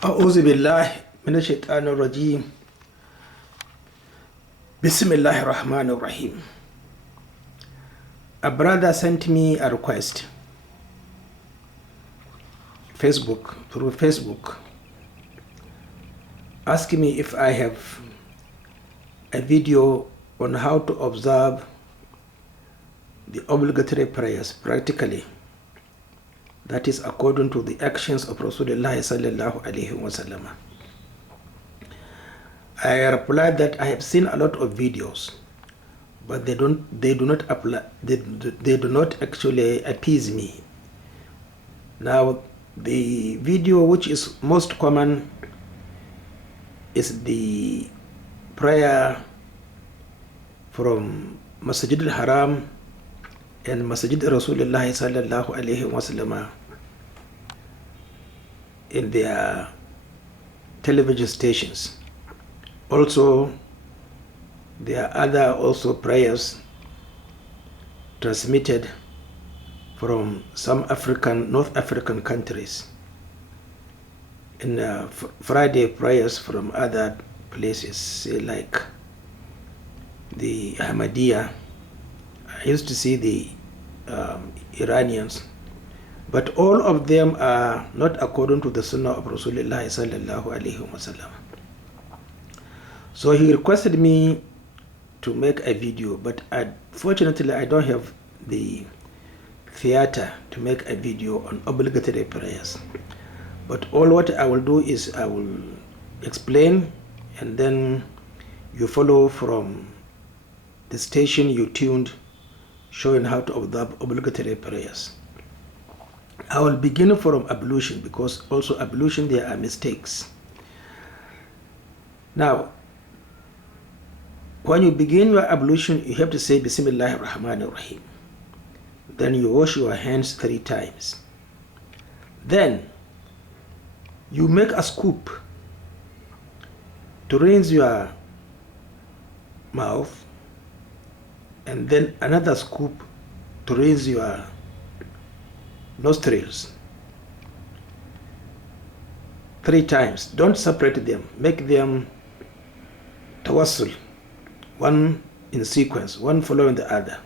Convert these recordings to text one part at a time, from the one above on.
أعوذ بالله من الشيطان الرجيم. بسم الله الرحمن الرحيم. A brother sent me a request through Facebook, asking me if I have a video on how to observe the obligatory prayers practically, that is according to the actions of Rasulullah sallallahu alaihi wasallam. I replied that I have seen a lot of videos, but they do not actually appease me. Now, the video which is most common is the prayer from Masjid al-Haram and Masjid Rasulullah sallallahu alaihi wasallam in their television stations. Also, there are other prayers transmitted from some North African countries, and Friday prayers from other places, say like the Ahmadiyya. I used to see the Iranians, but all of them are not according to the Sunnah of Rasulullah sallallahu alaihi wasallam. So he requested me to make a video, but unfortunately I don't have the theater to make a video on obligatory prayers. But all what I will do is I will explain, and then you follow from the station you tuned, showing how to observe obligatory prayers. I will begin from ablution, because also ablution there are mistakes. Now, when you begin your ablution, you have to say Bismillah ar-Rahman ar-Rahim. Then you wash your hands 3 times. Then you make a scoop to rinse your mouth, and then another scoop to rinse your nostrils 3 times. Don't separate them. Make them tawassul, one in sequence, one following the other.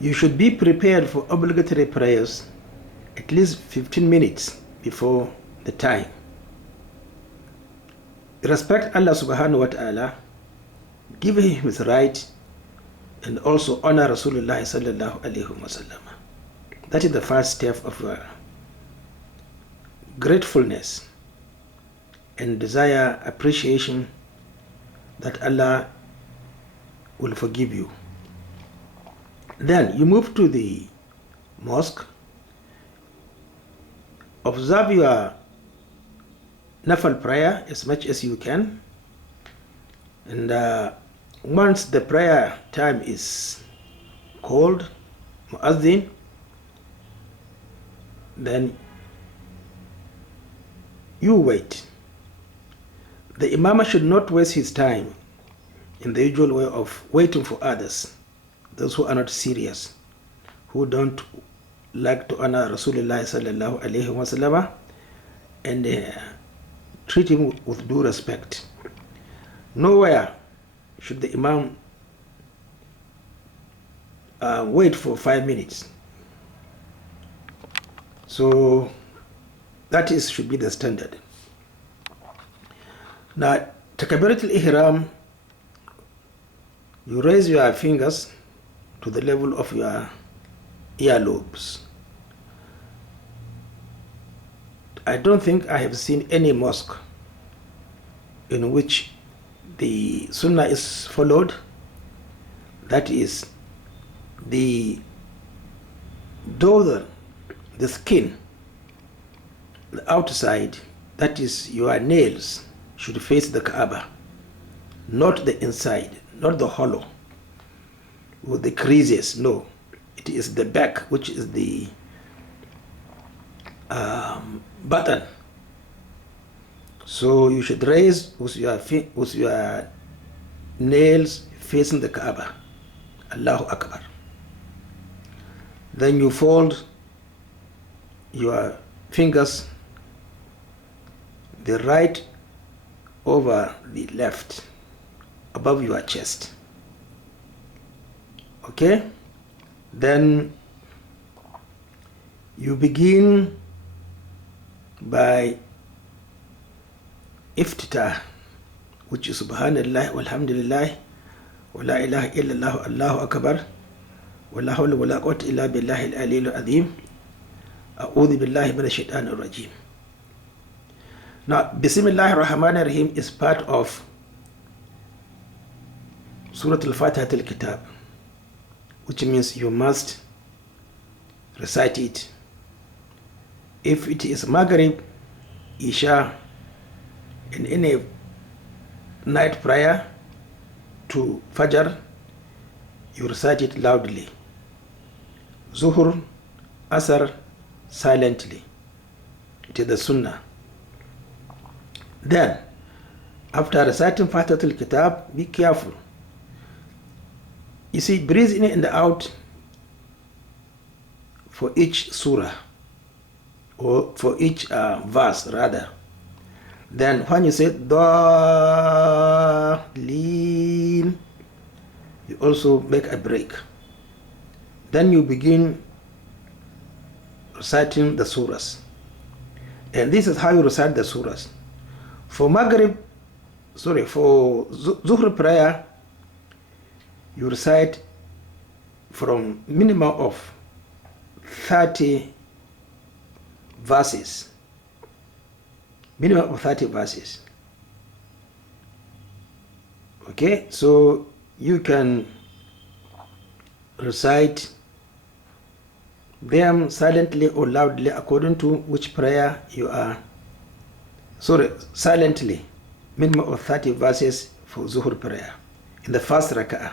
You should be prepared for obligatory prayers at least 15 minutes before the time. Respect Allah subhanahu wa ta'ala, give him his right, and also honor Rasulullah sallallahu alaihi wasallam. That is the first step of your gratefulness and desire appreciation that Allah will forgive you. Then you move to the mosque, observe your nafal prayer as much as you can, and once the prayer time is called, muazzin, then you wait. The imam should not waste his time in the usual way of waiting for others, those who are not serious, who don't like to honor Rasulullah sallallahu alaihi wasallam and treat him with due respect. Nowhere should the imam wait for 5 minutes. So that should be the standard. Now, Takbiratul Ihram, you raise your fingers to the level of your earlobes. I don't think I have seen any mosque in which the Sunnah is followed. That is, the skin, the outside, that is your nails, should face the Kaaba, not the inside, not the hollow with the creases. No, it is the back, which is the button. So you should raise with your nails facing the Kaaba. Allahu Akbar. Then you fold your fingers the right over the left, above your chest. Okay? Then you begin by iftitah, which is subhanallah walhamdulillah wa la ilaha illallah allahu akbar wa la hawla wa la quwwata illa billahi al-aliyyil azim a'udhu billahi minash shaitanir rajim. Now, Bismillahir Rahmanir Rahim is part of Surah Al-Fatiha Al-Kitab, which means you must recite it. If it is Maghrib, Isha, in any night prayer to Fajr, you recite it loudly. Zuhur, Asr, silently. It is the Sunnah. Then, after reciting Fatiha Al-Kitab, be careful. You see, breathe in and out for each surah, or for each verse rather. Then when you say Daalin, you also make a break. Then you begin reciting the surahs. And this is how you recite the surahs. For Zuhr prayer, you recite from minimum of 30 verses. Minimum of 30 verses. Okay, so you can recite them silently or loudly according to which prayer you are. Silently, minimum of 30 verses for Zuhur prayer. In the first rak'ah,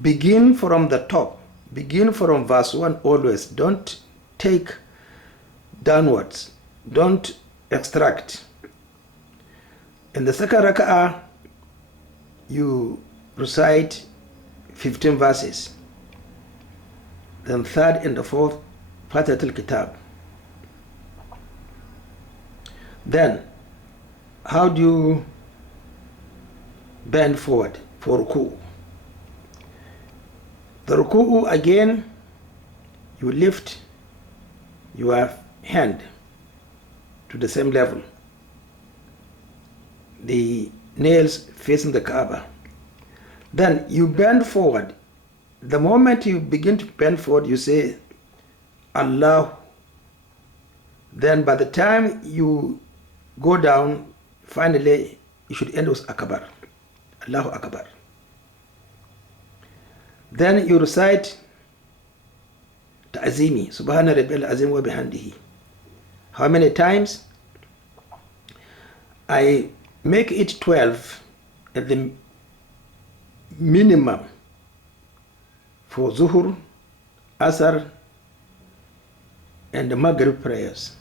begin from the top. Begin from verse 1 always. Don't take downwards. Don't extract. In the second rak'ah, you recite 15 verses. Then third and the fourth, Fatiha Al-Kitab. Then, how do you bend forward for ruku'? The ruku' again, you lift your hand to the same level, the nails facing the Kaaba. Then you bend forward. The moment you begin to bend forward, you say Allah. Then by the time you go down, finally you should end with Akbar, Allahu Akbar. Then you recite Ta'zimi, Subhana Rabbil Azim wa bihamdihi. How many times? I make it 12 at the minimum for Zuhur, Asr, and the Maghrib prayers.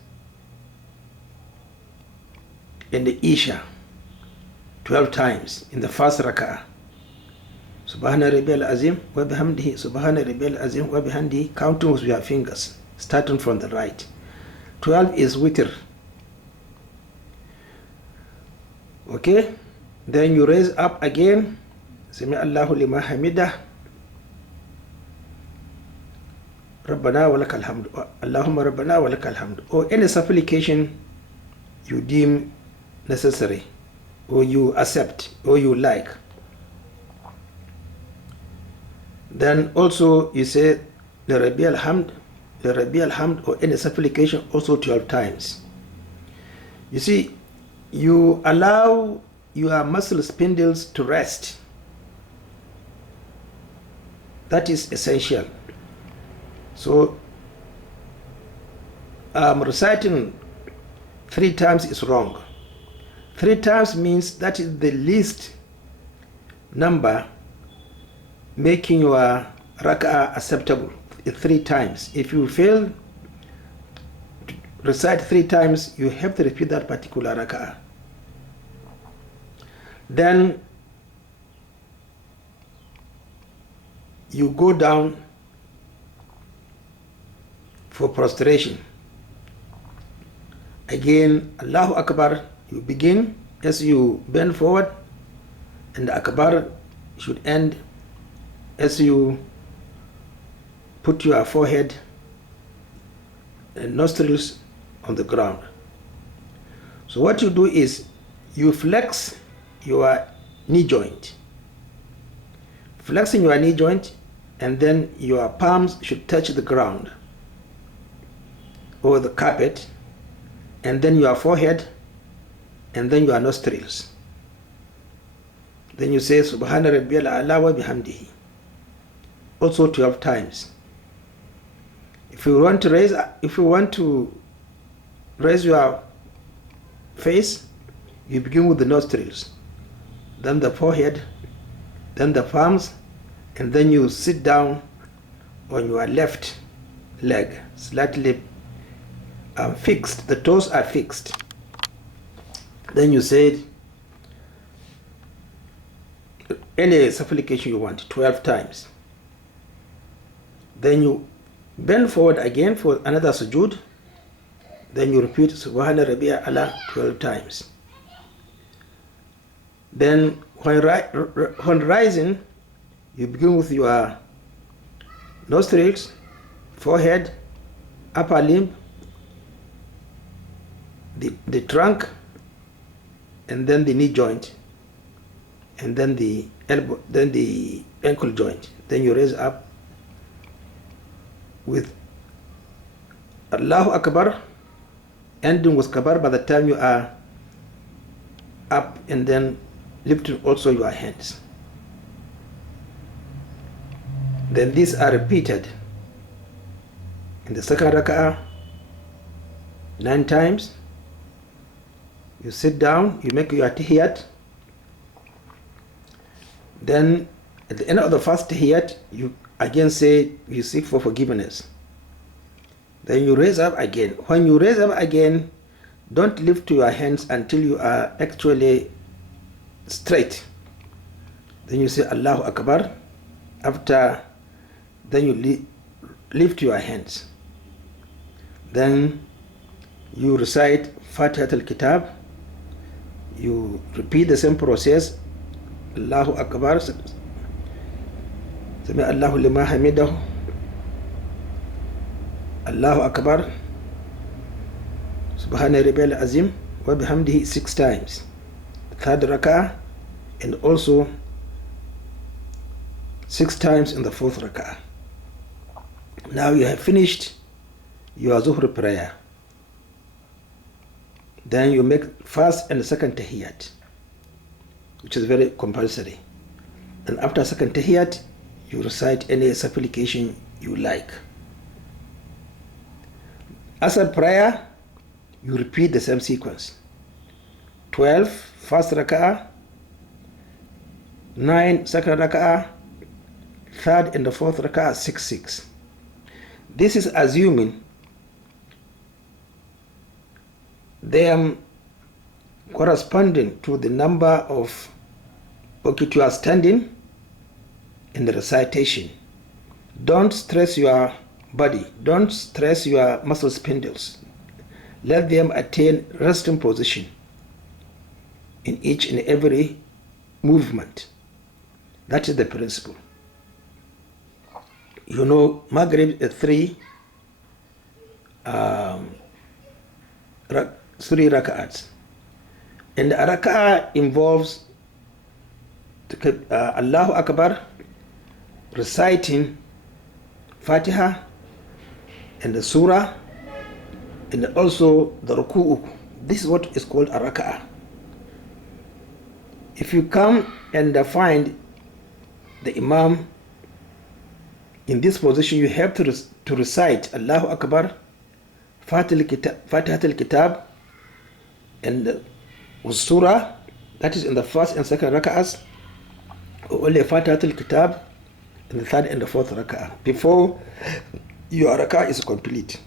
And the Isha, 12 times in the first rak'ah. Subhana Rabbil Azim wa bihamdihi, Subhana Rabbil Azim wa bihamdihi, counting with your fingers, starting from the right. 12 is witr. Okay? Then you raise up again, Sami Allahu liman hamidah, Rabbana wa lakal hamd, Allahumma Rabbana wa lakal hamd, or any supplication you deem necessary, or you accept, or you like. Then also you say the Rabbi al-Hamd, or any supplication also 12 times. You see, you allow your muscle spindles to rest. That is essential. So reciting 3 times is wrong. 3 times means that is the least number making your rak'ah acceptable. 3 times. If you fail to recite 3 times, you have to repeat that particular rak'ah. Then you go down for prostration. Again, Allahu Akbar You begin as you bend forward, and the Akbar should end as you put your forehead and nostrils on the ground. So what you do is you flex your knee joint. Flexing your knee joint, and then your palms should touch the ground or the carpet, and then your forehead, and then your nostrils. Then you say Subhana Rabbiyal A'la wa bihamdihi, also 12 times. If you want to raise your face, you begin with the nostrils, then the forehead, then the palms, and then you sit down on your left leg, slightly fixed. The toes are fixed. Then you say any supplication you want 12 times. Then you bend forward again for another sujood. Then you repeat Subhana Rabbiyal A'la 12 times. Then when rising, you begin with your nostrils, forehead, upper limb, the trunk, and then the knee joint, and then the elbow, then the ankle joint. Then you raise up with Allahu Akbar, ending with Kabar by the time you are up, and then lifting also your hands. Then these are repeated in the second rak'ah 9 times. You sit down, you make your tahiyat. Then at the end of the first tahiyat, you again say you seek for forgiveness. Then you raise up again. When you raise up again, don't lift your hands until you are actually straight. Then you say Allahu Akbar. After, then you lift your hands. Then you recite Fatihat al-Kitab. You repeat the same process. Allahu Akbar. Sami Allahu lima hamidahu. Allahu Akbar. Subhana Rabbiyal Azim wa bihamdihi 6 times. Third rak'ah, and also 6 times in the fourth rak'ah. Now you have finished your Zuhr prayer. Then you make first and second tahiyat, which is very compulsory. And after second tahiyat, you recite any supplication you like. Asr prayer, you repeat the same sequence. 12 first rak'ah, 9 second rak'ah, third and the fourth rak'ah 6-6. This is assuming them corresponding to the number of you are standing in the recitation. Don't stress your body, don't stress your muscle spindles. Let them attain resting position in each and every movement. That is the principle. You know, Maghrib is 3 rak'ats. And the rak'ah involves Allahu Akbar, reciting Fatiha and the Surah, and also the Ruku'u. This is what is called a rak'ah. If you come and find the Imam in this position, you have to recite Allahu Akbar, Fatihat al-Kitab, and Surah, that is in the first and second rak'ahs, or only Fatihat al-Kitab in the third and the fourth rak'ah, before your rak'ah is complete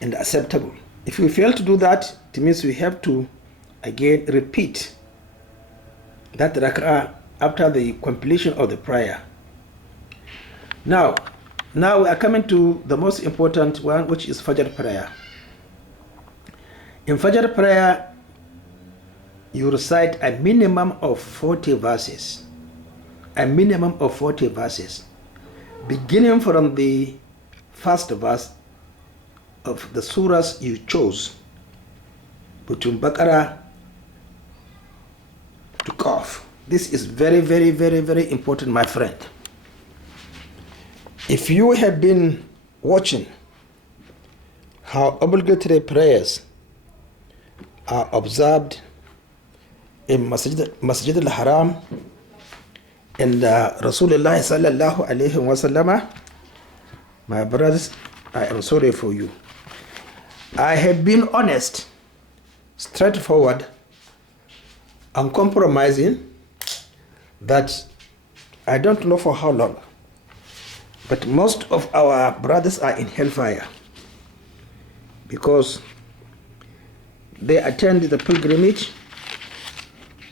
and acceptable. If you fail to do that, it means we have to again repeat that rak'ah after the completion of the prayer. Now we are coming to the most important one, which is Fajr prayer. In Fajr prayer, you recite a minimum of 40 verses. A minimum of 40 verses. Beginning from the first verse of the surahs you chose, between Baqarah to Qaf. This is very, very, very, very important, my friend. If you have been watching how obligatory prayers are observed in Masjid al-Haram and Rasulullah sallallahu alayhi wa sallam, my brothers, I am sorry for you. I have been honest, straightforward, uncompromising, that I don't know for how long, but most of our brothers are in hellfire because they attend the pilgrimage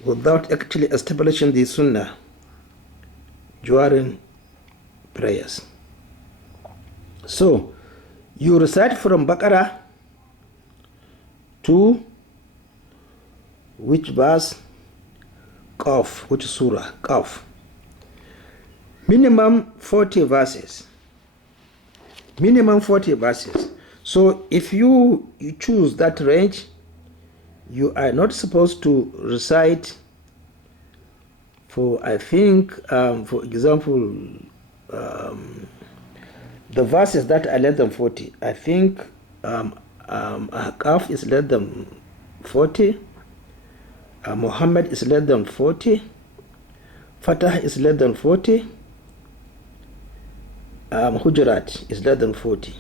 without actually establishing the Sunnah during prayers. So you recite from Baqarah to which verse? Qaf, which surah? Qaf. Minimum 40 verses. Minimum 40 verses. So if you choose that range, you are not supposed to recite for, I think, for example, the verses that are less than 40. I think Qaf is less than 40. Muhammad is less than 40. Fatah is less than 40. Hujurat is less than 40.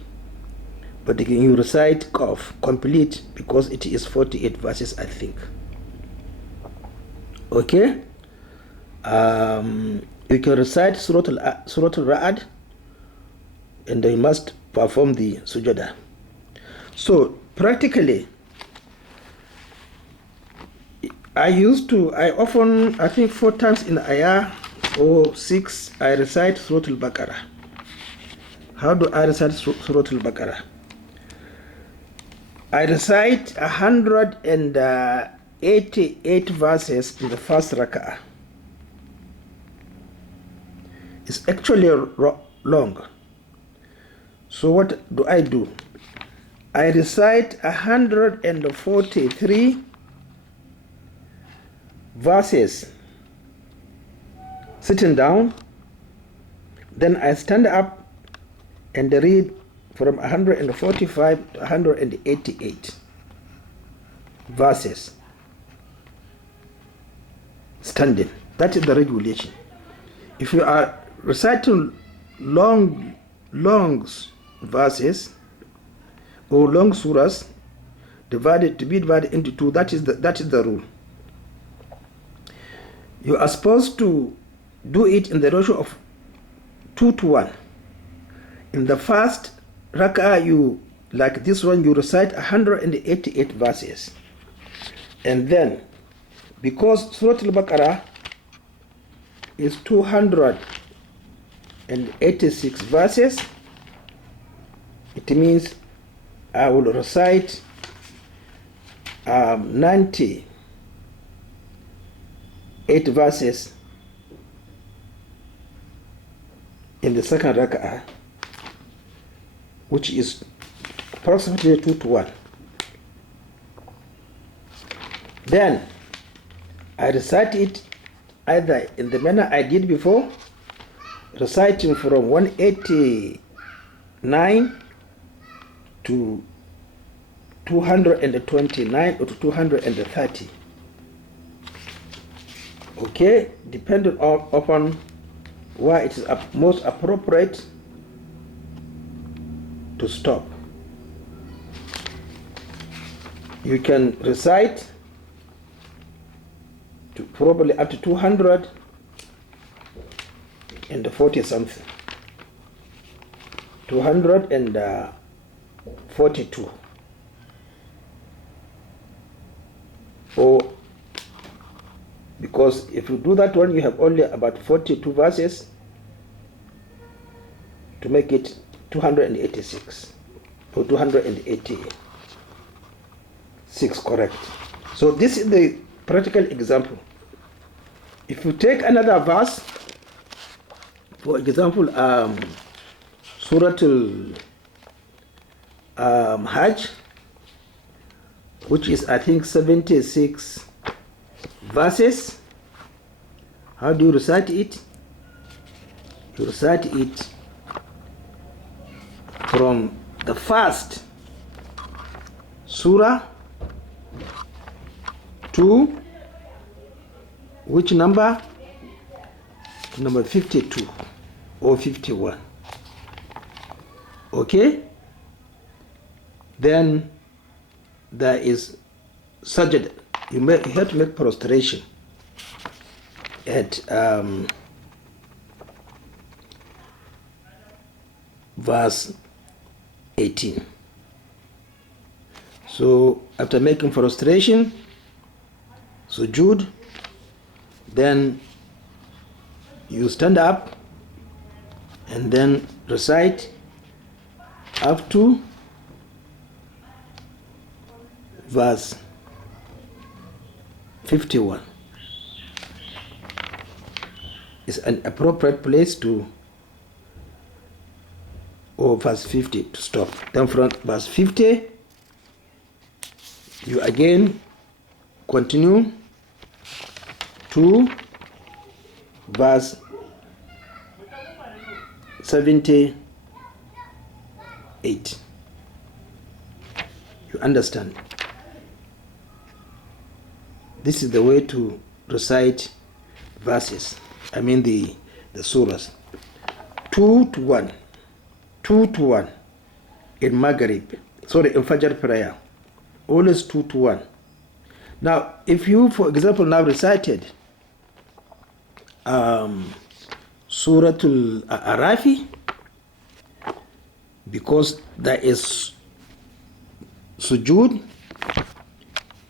But again, you recite Qaf complete because it is 48 verses, I think. Okay? You can recite Surah Al-Ra'ad and you must perform the sujodah. So practically, I often, I think 4 times in a year or 6, I recite Surah Al-Baqarah. How do I recite Surah Al-Baqarah? I recite 188 verses in the first rak'ah. It's actually long. So what do? I recite 143 verses sitting down, then I stand up and read from 145 to 188 verses standing. That is the regulation. If you are reciting long verses or long surahs to be divided into 2, that is the rule. You are supposed to do it in the ratio of 2 to 1. In the first rak'ah, like this one, you recite 188 verses. And then, because Surah Al-Baqarah is 286 verses, it means I will recite 98 verses in the second rak'ah, which is approximately 2 to 1. Then I recite it either in the manner I did before, reciting from 189 to 229 or to 230. Okay, depending upon why it is most appropriate to stop. You can recite to probably up to 240 something, 242, or because if you do that one, you have only about 42 verses to make it 286 or 286, correct. So this is the practical example. If you take another verse, for example, Surah Hajj, which is I think 76 verses. How do you recite it? You recite it from the first surah to which number? Number 52 or 51. Okay? Then there is sajda. You have to make prostration at verse 18. So after making prostration, sujood, then you stand up and then recite up to verse 51. It's an appropriate place to, or verse 50 to stop. Then from verse 50, you again continue to verse 78. You understand? This is the way to recite verses. I mean the surahs. 2 to 1. 2 to 1 in Maghrib. Sorry, in Fajr prayer. Always 2 to 1. Now, if you, for example, now recited Suratul Arafi, because there is sujood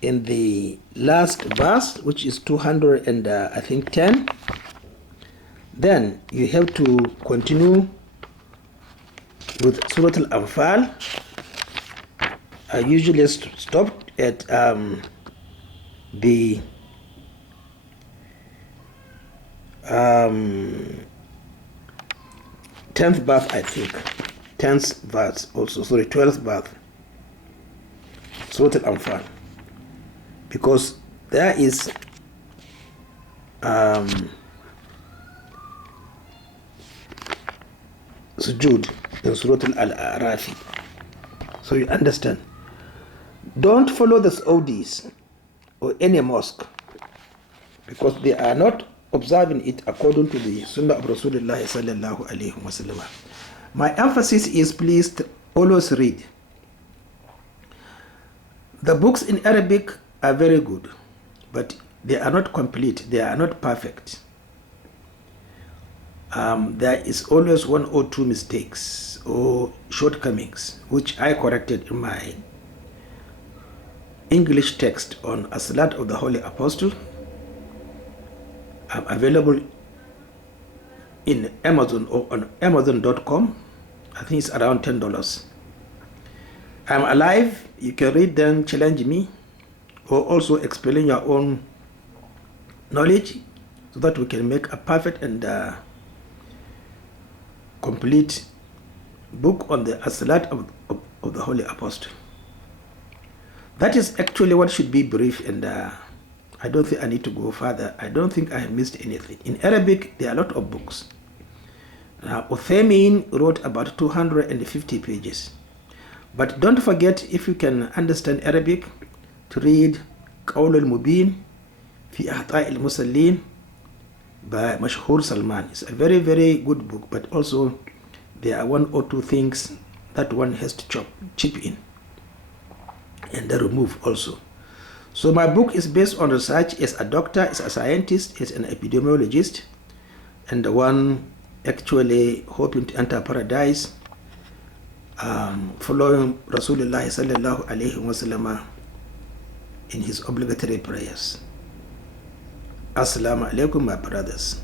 in the last verse, which is 200 and I think 10, then you have to continue with Suratul Anfal. I usually stop at the 10th verse, I think. 10th verse also, sorry, 12th verse. Surah Al-Anfal. Because there is sujood in Surah Al-Arafi. So you understand. Don't follow the Saudis or any mosque, because they are not observing it according to the Sunnah of Rasulullah sallallahu alaihi wasallam. My emphasis is, please always read. The books in Arabic are very good, but they are not complete. They are not perfect. There is always 1 or 2 mistakes or shortcomings, which I corrected in my English text on As-Salat of the Holy Apostle. I'm available in Amazon or on Amazon.com. I think it's around $10. I'm alive. You can read them, challenge me, or also explain your own knowledge, so that we can make a perfect and complete book on the As-Salat of the Holy Apostle. That is actually what should be brief, and I don't think I need to go further. I don't think I have missed anything. In Arabic, there are a lot of books. Uthaymin wrote about 250 pages. But don't forget, if you can understand Arabic, to read Qawl al-Mubin fi Ahta' al-Musallin by Mashhur Salman. It's a very, very good book, but also there are 1 or 2 things that one has to chip in and remove also. So my book is based on research as a doctor, as a scientist, as an epidemiologist, and the one actually hoping to enter paradise, following Rasulullah sallallahu alaihi wasallam in his obligatory prayers. Assalamu alaikum, my brothers.